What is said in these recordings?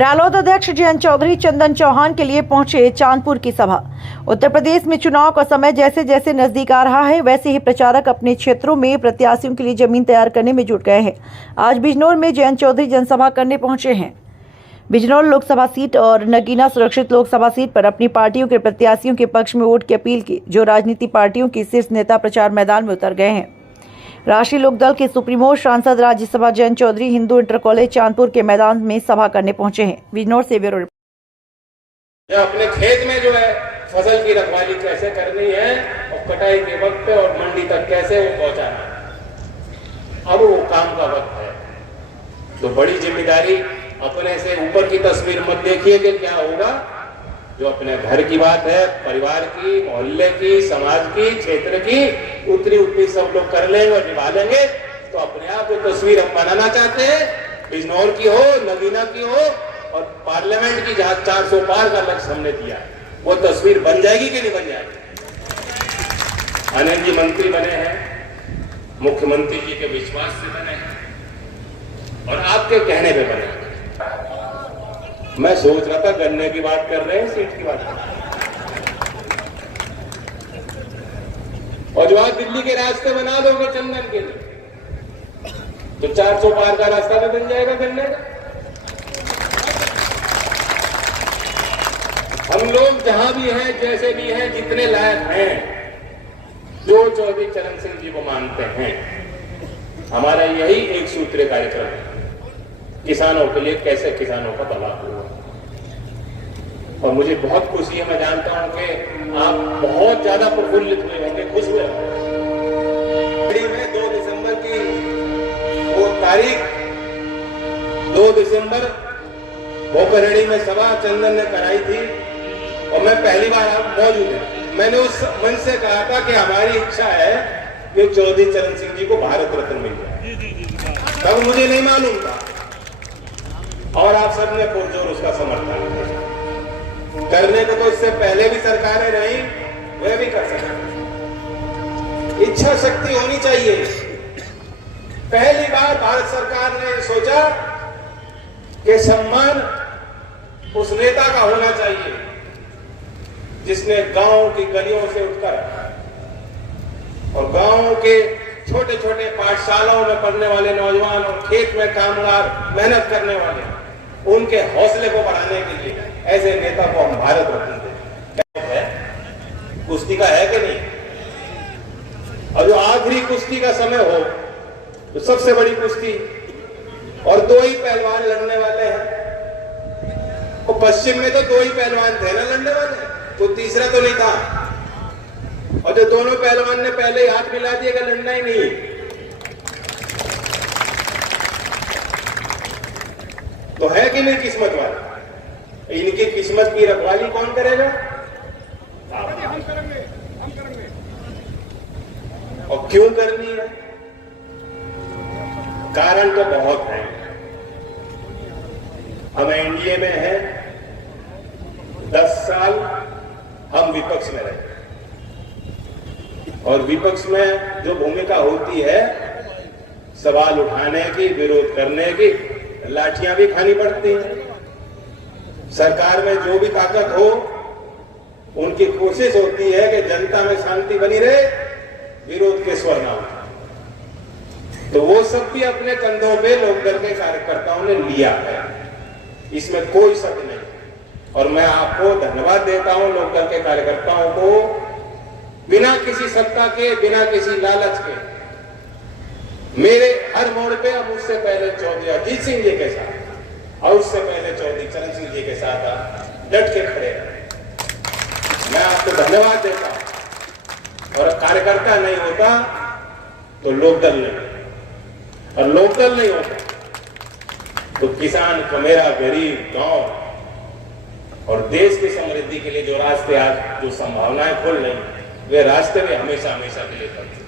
रालोद अध्यक्ष जयंत चौधरी चंदन चौहान के लिए पहुंचे चांदपुर की सभा। उत्तर प्रदेश में चुनाव का समय जैसे जैसे नजदीक आ रहा है, वैसे ही प्रचारक अपने क्षेत्रों में प्रत्याशियों के लिए जमीन तैयार करने में जुट गए हैं। आज बिजनौर में जयंत चौधरी जनसभा करने पहुंचे हैं। बिजनौर लोकसभा सीट और नगीना सुरक्षित लोकसभा सीट पर अपनी पार्टियों के प्रत्याशियों के पक्ष में वोट की अपील की। जो राजनीति पार्टियों की शीर्ष नेता प्रचार मैदान में उतर गए हैं। राष्ट्रीय लोकदल के सुप्रीमो सांसद राज्यसभा जयंत चौधरी हिंदू इंटर कॉलेज चांदपुर के मैदान में सभा करने पहुंचे हैं। बिजनौर से ब्यूरो रिपोर्ट। अपने खेत में जो है फसल की रखवाली कैसे करनी है और कटाई के वक्त पे और मंडी तक कैसे वो पहुंचाना है, अब वो काम का वक्त है। तो बड़ी जिम्मेदारी, अपने से ऊपर की तस्वीर मत देखिए कि क्या होगा। जो अपने घर की बात है, परिवार की, मोहल्ले की, समाज की, क्षेत्र की, उतनी सब लोग कर लेंगे और निभा लेंगे। तो अपने आप जो तस्वीर हम बनाना चाहते हैं, बिजनौर की हो, नगीना की हो और पार्लियामेंट की, जहां 400 पार का लक्ष्य हमने दिया, वो तस्वीर बन जाएगी कि नहीं बन जाएगी। आनंद जी मंत्री बने हैं, मुख्यमंत्री जी के विश्वास से बने हैं और आपके कहने पे बने हैं। मैं सोच रहा था गन्ने की बात कर रहे हैं, सीट की बात कर रहे हैं। और जो आज दिल्ली के रास्ते बना दोगे चंदन के लिए, तो 400 पार का रास्ता भी बन जाएगा गन्ने का। हम लोग जहां भी हैं, जैसे भी हैं, जितने लायक हैं, जो चौधरी चरण सिंह जी को मानते हैं, हमारा यही एक सूत्रीय कार्यक्रम है। किसानों के लिए कैसे किसानों का भला होगा। और मुझे बहुत खुशी है, मैं जानता हूं कि आप बहुत ज्यादा प्रफुल्लित हुए होंगे, खुश हुए होंगे। में 2 दिसंबर की वो तारीख, 2 दिसंबर भोकरड़ी में सभा चंदन ने कराई थी और मैं पहली बार आप मौजूद है। मैंने उस मंच से कहा था कि हमारी इच्छा है कि चौधरी चरण सिंह जी को भारत रत्न मिल जाए। तब मुझे नहीं मालूम था और आप सबने पुरजोर उसका समर्थन किया। करने को तो इससे पहले भी सरकारें रही, वह भी कर सकते। इच्छा शक्ति होनी चाहिए। पहली बार भारत सरकार ने सोचा कि सम्मान उस नेता का होना चाहिए जिसने गांव की गलियों से उठकर और गांव के छोटे छोटे पाठशालाओं में पढ़ने वाले नौजवान और खेत में कामगार मेहनत करने वाले, उनके हौसले को बढ़ाने के लिए ऐसे नेता को हम भारत रत्न दें। कुश्ती का है कि नहीं? और जो आखिरी कुश्ती का समय हो, तो सबसे बड़ी कुश्ती, और 2 ही पहलवान लड़ने वाले हैं। और पश्चिम में तो 2 ही पहलवान थे ना लड़ने वाले, तो तीसरा तो नहीं था। और जो दोनों पहलवान ने पहले हाथ मिला दिया कि लड़ना ही नहीं, तो है कि नहीं किस्मत वाला। इनकी किस्मत की रखवाली कौन करेगा? हम करेंगे। और क्यों करनी है? कारण तो बहुत है। हम एनडीए में हैं, 10 साल हम विपक्ष में रहे और विपक्ष में जो भूमिका होती है, सवाल उठाने की, विरोध करने की, लाठियां भी खानी पड़ती हैं। सरकार में जो भी ताकत हो, उनकी कोशिश होती है कि जनता में शांति बनी रहे, विरोध के स्वर ना हो। तो वो सब भी अपने कंधों पे लोकदल के कार्यकर्ताओं ने लिया है, इसमें कोई शक नहीं। और मैं आपको धन्यवाद देता हूं, लोकदल के कार्यकर्ताओं को, बिना किसी सत्ता के, बिना किसी लालच के, मेरे हर मोड़ पे, अब उससे पहले चौधरी अजीत सिंह जी के साथ और उससे पहले चौधरी चरण सिंह जी के साथ डट के खड़े रहे। मैं आपको धन्यवाद देता हूं। और कार्यकर्ता नहीं होता तो लोकदल नहीं, और लोकदल नहीं होता तो किसान का, मेरा गरीब गांव और देश की समृद्धि के लिए जो रास्ते आज, जो संभावनाएं खुल रही, वे रास्ते में हमेशा हमेशा के लिए करते।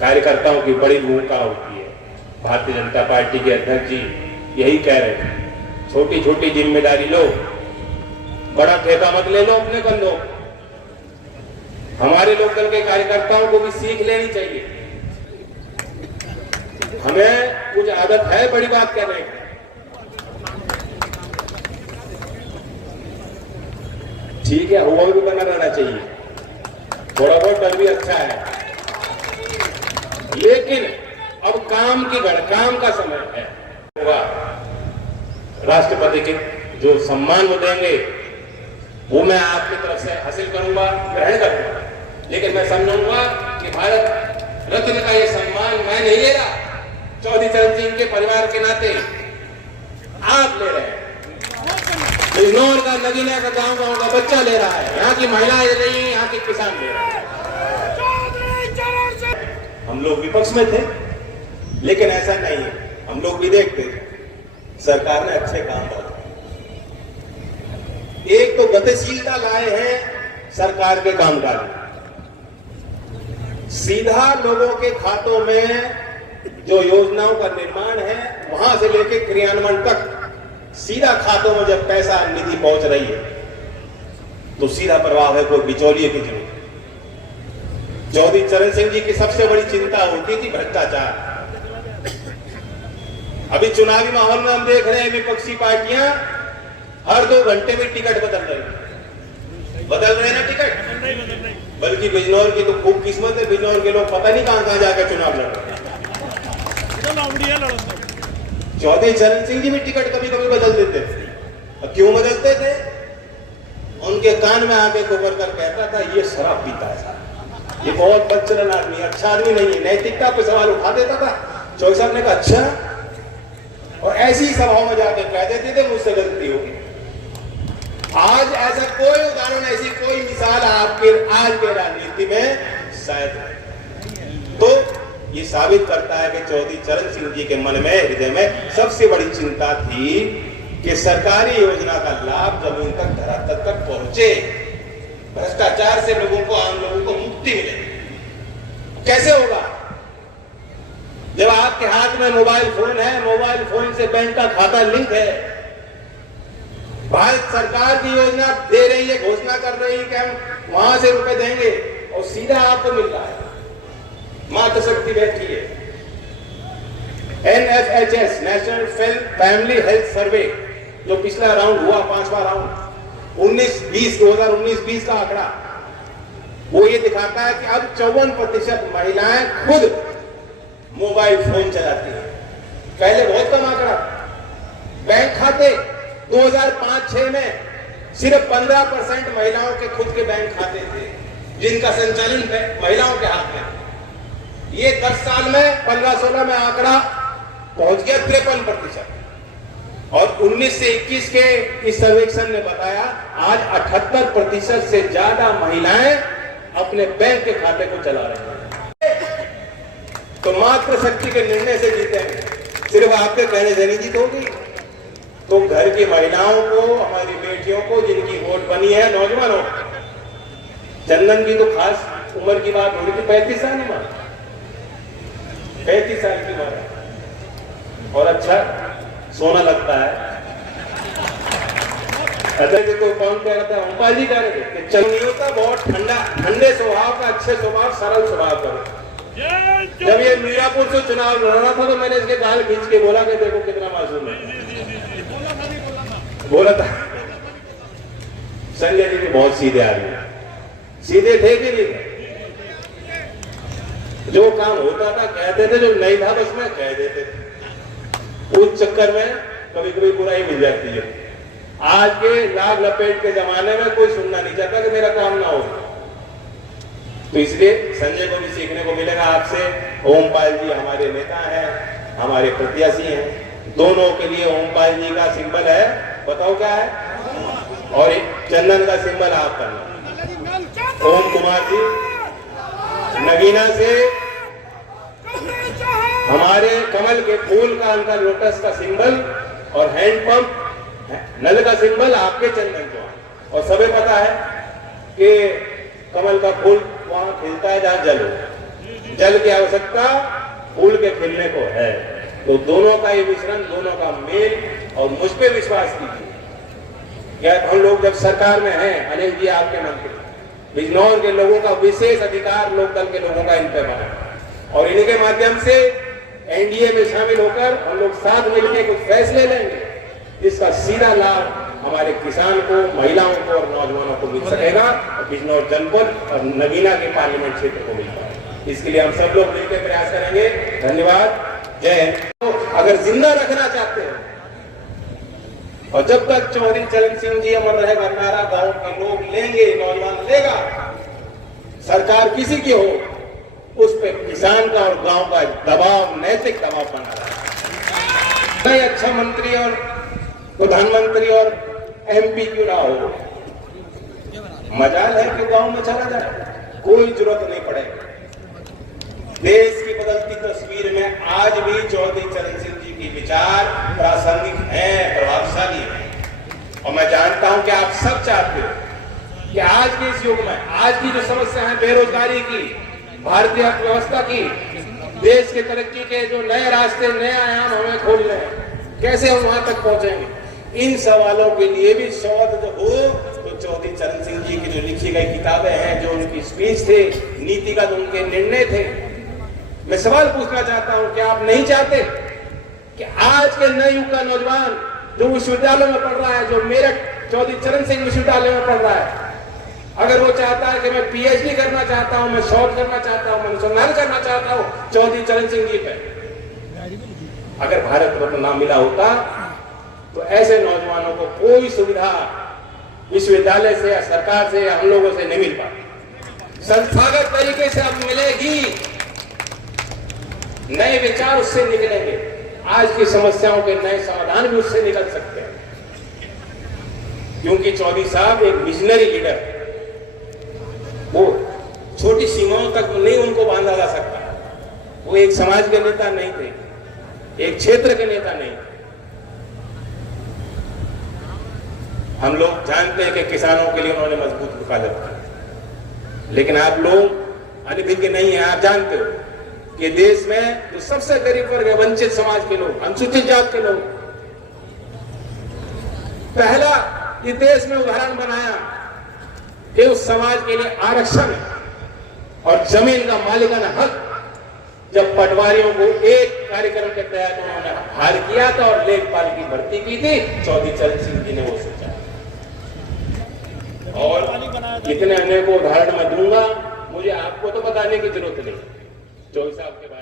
कार्यकर्ताओं की बड़ी भूमिका होती है। भारतीय जनता पार्टी के अध्यक्ष जी यही कह रहे हैं, छोटी छोटी जिम्मेदारी लो, बड़ा ठेका मत ले लो अपने कंधों। हमारे लोकदल के कार्यकर्ताओं को भी सीख लेनी चाहिए। हमें कुछ आदत है बड़ी बात कहने की, ठीक है, हुआ भी बना रहना चाहिए, थोड़ा बहुत डर भी अच्छा है, लेकिन अब काम का समय है। राष्ट्रपति के जो सम्मान वो देंगे वो मैं आपकी तरफ से हासिल करूंगा, ग्रहण करूंगा, लेकिन मैं समझूंगा कि भारत रत्न का ये सम्मान मैं नहीं ले रहा, चौधरी चरण सिंह के परिवार के नाते आप ले रहे हैं, बिजनौर का, नगीना का, गांव का बच्चा ले रहा है, यहाँ की महिलाएं ले रही है, यहाँ के किसान ले रहे हैं। हम लोग विपक्ष में थे, लेकिन ऐसा नहीं है, हम लोग भी देखते थे सरकार ने अच्छे काम किए। एक तो गतिशीलता लाए हैं सरकार के कामकाज में, सीधा लोगों के खातों में जो योजनाओं का निर्माण है वहां से लेकर क्रियान्वयन तक सीधा खातों में जब पैसा निधि पहुंच रही है तो सीधा प्रभाव है, कोई बिचौलिए की जरूरत। चौधरी चरण सिंह जी की सबसे बड़ी चिंता होती थी भ्रष्टाचार। अभी चुनावी माहौल में हम देख रहे हैं विपक्षी पार्टियां हर 2 घंटे में टिकट बदल रहे हैं ना टिकट, बल्कि बिजनौर की तो खूब किस्मत है, बिजनौर के लोग पता नहीं कहां जाकर चुनाव लड़ रहे हैं। चौधरी चरण सिंह जी भी टिकट कभी कभी बदल देते थे, और क्यों बदलते थे? उनके कान में आके गोबर कर कहता था ये शराब पीता है, ये बहुत बदचलन आदमी, अच्छा आदमी नहीं है, नैतिकता पे सवाल उठा देता था। चौधरी साहब ने कहा अच्छा, और ऐसी सभाओं में जाकर कह देते थे मुझसे गलती होगी। आज ऐसा कोई उदाहरण, ऐसी कोई मिसाल आपके आज के राजनीति में शायद है। तो ये साबित करता है कि चौधरी चरण सिंह जी के मन में, हृदय में सबसे बड़ी चिंता थी कि सरकारी योजना का लाभ जमीन तक, धरातल तक पहुंचे, भ्रष्टाचार से लोगों को, आम लोगों को मुक्ति मिले। कैसे होगा? जब आपके हाथ में मोबाइल फोन है, मोबाइल फोन से बैंक का खाता लिंक है, भारत सरकार की योजना दे रही है, घोषणा कर रही है कि हम वहां से रुपए देंगे और सीधा आपको मिल रहा है, मातृ शक्ति बैठी है। NFHS, national family health survey, जो पिछला राउंड हुआ, 5वां राउंड 2019-20 का आंकड़ा, वो ये दिखाता है कि अब 54% महिलाएं खुद मोबाइल फोन चलाती है। पहले बहुत कम आंकड़ा। बैंक खाते 2005-6 में सिर्फ 15% महिलाओं के खुद के बैंक खाते थे, जिनका संचालन महिलाओं के हाथ में। ये 10 साल में 15-16 में आंकड़ा पहुंच गया 53%, और 19 से 21 के इस सर्वेक्षण ने बताया आज 78% से ज्यादा महिलाएं अपने बैंक के खाते को चला रही हैं। तो मातृ शक्ति के निर्णय से जीते हैं, सिर्फ आपके कहने से नहीं जीत होगी। तो घर की महिलाओं को, हमारी बेटियों को, जिनकी वोट बनी है, नौजवानों, चंदन की तो खास उम्र की बात हो रही थी, 35 साल की उम्र, 35 साल की उम्र, और अच्छा सोना लगता है। अच्छा तो कौन कह रहा था? ओमपाल जी कह रहे थे चंदनियों का बहुत ठंडे स्वभाव का, अच्छे स्वभाव, सरल स्वभाव का। जब ये मीरापुर से चुनाव लड़ना था तो मैंने इसके गाल खींच के बोला कि देखो कितना मासूम है, बोला था। संजय जी भी बहुत सीधे आदमी, सीधे थे कि नहीं थे? जो काम होता था कहते थे, जो नहीं था बस में कह देते थे। उस चक्कर में कभी कभी बुराई मिल जाती है। आज के लाग लपेट के जमाने में कोई सुनना नहीं चाहता कि मेरा काम ना हो। तो इसलिए संजय को भी सीखने को मिलेगा आपसे। ओमपाल जी हमारे नेता हैं, हमारे प्रत्याशी हैं, दोनों के लिए ओमपाल जी का सिंबल है, बताओ क्या है, और चंदन का सिंबल आप करना। ओम कुमार जी नगीना से हमारे कमल के फूल का, उनका लोटस का सिंबल, और हैंडपंप नल का सिंबल आपके चंदन को। और सबे पता है कि कमल का फूल वहां खिलता है जहां जल हो, जल की आवश्यकता फूल के खिलने को है। तो दोनों का ये मिश्रण, दोनों का मेल, और मुझ पे विश्वास कीजिए, क्या हम लोग जब सरकार में हैं, अनिल जी आपके मंत्री, बिजनौर के लोगों का विशेष अधिकार लोकदल के लोगों का इन पे बना, और इनके माध्यम से एनडीए में शामिल होकर हम लोग साथ मिलकर कुछ फैसले लेंगे, जिसका सीधा लाभ हमारे किसान को, महिलाओं को और नौजवानों को मिल सकेगा और बिजनौर जनपद और नगीना के पार्लियामेंट क्षेत्र को मिल पाएगा। इसके लिए हम सब लोग मिलकर प्रयास करेंगे। धन्यवाद। जय हिंद। तो अगर जिंदा रखना चाहते हैं और जब तक चौधरी चरण सिंह जी अमर रहेगा नारा गांव के लोग लेंगे, नौजवान लेगा, सरकार किसी की हो, उस पे किसान का और गांव का दबाव, नैतिक दबाव बना रहा है। नहीं अच्छा मंत्री और प्रधानमंत्री और एमपी क्यों ना हो, मजाल है कि गांव में चला जाए, कोई जरूरत नहीं पड़ेगी। देश की बदलती तस्वीर में आज भी चौधरी चरण सिंह जी के विचार प्रासंगिक हैं, प्रभावशाली हैं। और मैं जानता हूं कि आप सब चाहते हो कि आज के इस युग में, आज की जो समस्या है बेरोजगारी की, भारतीय अर्थव्यवस्था की, देश के तरक्की के जो नए रास्ते, नए आयाम हमें खोलने हैं, कैसे हम वहां तक पहुंचेंगे, इन सवालों के लिए भी शोध हो तो चौधरी चरण सिंह जी की जो लिखी गई किताबें हैं, जो उनकी स्पीच थे, नीतिगत उनके निर्णय थे। मैं सवाल पूछना चाहता हूं कि आप नहीं चाहते कि आज के नए युग का नौजवान जो विश्वविद्यालय में पढ़ रहा है, जो मेरठ चौधरी चरण सिंह विश्वविद्यालय में पढ़ रहा है, अगर वो चाहता है कि मैं पीएचडी करना चाहता हूं, मैं शोध करना चाहता हूं, मैं अनुसंधान करना चाहता हूं चौधरी चरण सिंह जी पे, अगर भारत रत्न नाम मिला होता तो ऐसे नौजवानों को कोई सुविधा विश्वविद्यालय से या सरकार से या हम लोगों से नहीं मिल पाती। संस्थागत तरीके से अब मिलेगी, नए विचार उससे निकलेंगे, आज की समस्याओं के नए समाधान भी उससे निकल सकते हैं, क्योंकि चौधरी साहब एक विजनरी लीडर, वो छोटी सीमाओं तक नहीं उनको बांधा जा सकता। वो एक समाज के नेता नहीं थे, एक क्षेत्र के नेता नहीं थे। हम लोग जानते हैं कि किसानों के लिए उन्होंने मजबूत वकालत की, लेकिन आप लोग अनभिज्ञ नहीं है। आप जानते हो कि देश में जो सबसे गरीब वर्ग है, वंचित समाज के लोग, अनुसूचित जात के लोग, पहला इस देश में उदाहरण बनाया कि उस समाज के लिए आरक्षण और जमीन का मालिकाना हक जब पटवारियों को एक कार्यक्रम के तहत उन्होंने हार किया था और लेखपाल की भर्ती की थी, चौधरी चरण सिंह जी ने वो सोचा। और इतने अन्य को उदाहरण मैं दूंगा, मुझे आपको तो बताने की जरूरत नहीं चौधरी साहब के बारे में।